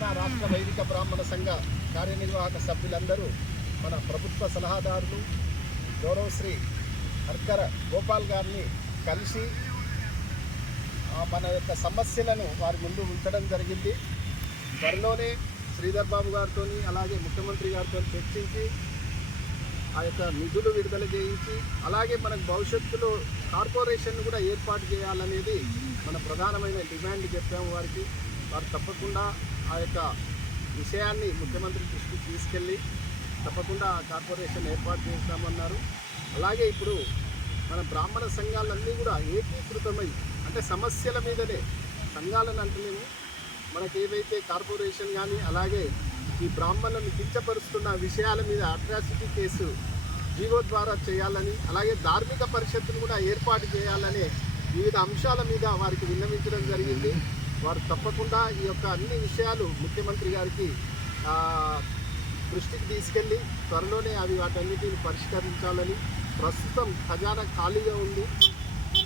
తెలంగాణ రాష్ట్ర వైదిక బ్రాహ్మణ సంఘ కార్యనిర్వాహక సభ్యులందరూ మన ప్రభుత్వ సలహాదారులు గౌరవశ్రీ హర్కర గోపాల్ గారిని కలిసి మన యొక్క సమస్యలను వారి ముందు ఉంచడం జరిగింది. త్వరలోనే శ్రీధర్ బాబు గారితో అలాగే ముఖ్యమంత్రి గారితో చర్చించి ఆ యొక్క నిధులు విడుదల చేయించి అలాగే మనకు భవిష్యత్తులో కార్పొరేషన్ కూడా ఏర్పాటు చేయాలనేది మన ప్రధానమైన డిమాండ్ చెప్పాము వారికి. వారు తప్పకుండా ఆ యొక్క విషయాన్ని ముఖ్యమంత్రి దృష్టికి తీసుకెళ్ళి తప్పకుండా ఆ కార్పొరేషన్ ఏర్పాటు చేస్తామన్నారు. అలాగే ఇప్పుడు మన బ్రాహ్మణ సంఘాలన్నీ కూడా ఏకీకృతమై అంటే సమస్యల మీదనే సంఘాలను అంటలేము. మనకి ఏవైతే కార్పొరేషన్ కానీ అలాగే ఈ బ్రాహ్మణులను కించపరుస్తున్న విషయాల మీద అట్రాసిటీ కేసు జీవో ద్వారా చేయాలని అలాగే ధార్మిక పరిషత్తును కూడా ఏర్పాటు చేయాలనే వివిధ అంశాల మీద వారికి విన్నవించడం జరిగింది. వారు తప్పకుండా ఈ యొక్క అన్ని విషయాలు ముఖ్యమంత్రి గారికి దృష్టికి తీసుకెళ్ళి త్వరలోనే అవి వాటన్నిటిని పరిష్కరించాలని ప్రస్తుతం ఖజానా ఖాళీగా ఉంది.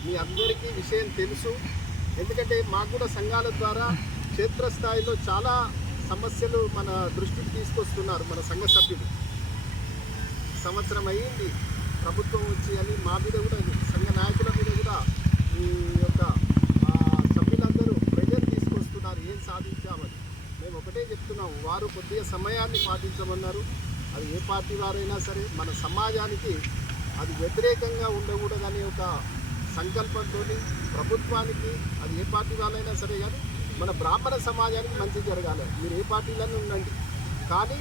మీ అందరికీ విషయం తెలుసు. ఎందుకంటే మాకు కూడా సంఘాల ద్వారా క్షేత్రస్థాయిలో చాలా సమస్యలు మన దృష్టికి తీసుకొస్తున్నారు మన సంఘ సభ్యులు. సంవత్సరం అయ్యింది ప్రభుత్వం వచ్చి అని మా మీద కూడా సంఘ నాయకుల మీద కూడా ఈ యొక్క ఆ, సభ్యులందరూ ప్రెజర్ తీసుకొస్తున్నారు ఏం సాధించామని మేము ఒకటే చెప్తున్నాం వారు కొద్దిగా సమయాన్ని పాటించమన్నారు. అది ఏ పార్టీ వారైనా సరే మన సమాజానికి అది వ్యతిరేకంగా ఉండకూడదనే ఒక సంకల్పంతో ప్రభుత్వానికి అది ఏ పార్టీ వాళ్ళైనా సరే కానీ మన బ్రాహ్మణ సమాజానికి మంచి జరగాలి. మీరు ఏ పార్టీలను ఉండండి. కానీ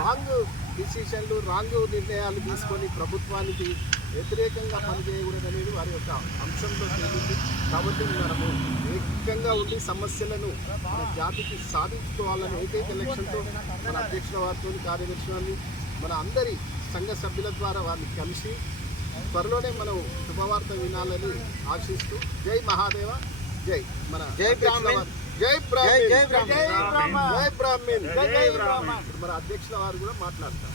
రాంగ్ డిసిషన్లు రాంగ్ నిర్ణయాలు తీసుకొని ప్రభుత్వానికి వ్యతిరేకంగా పనిచేయకూడదు అనేది వారి యొక్క అంశంలో తేలింది కాబట్టి మనము ఏకంగా ఉండి సమస్యలను మన జాతికి సాధించుకోవాలని ఏకైక లక్ష్యంతో మన అధ్యక్షుల వారితో కార్యదర్శి వారిని మన అందరి సంఘ సభ్యుల ద్వారా వారిని కలిసి త్వరలోనే మనం శుభవార్త వినాలని ఆశిస్తూ జై మహాదేవ జై మన బ్రాహ్మణ్. జై బ్రాహ్మణ్. జై బ్రాహ్మణ్ జై బ్రాహ్మణ్ జై బ్రాహ్మణ్. మన అధ్యక్షుల వారు కూడా మాట్లాడతారు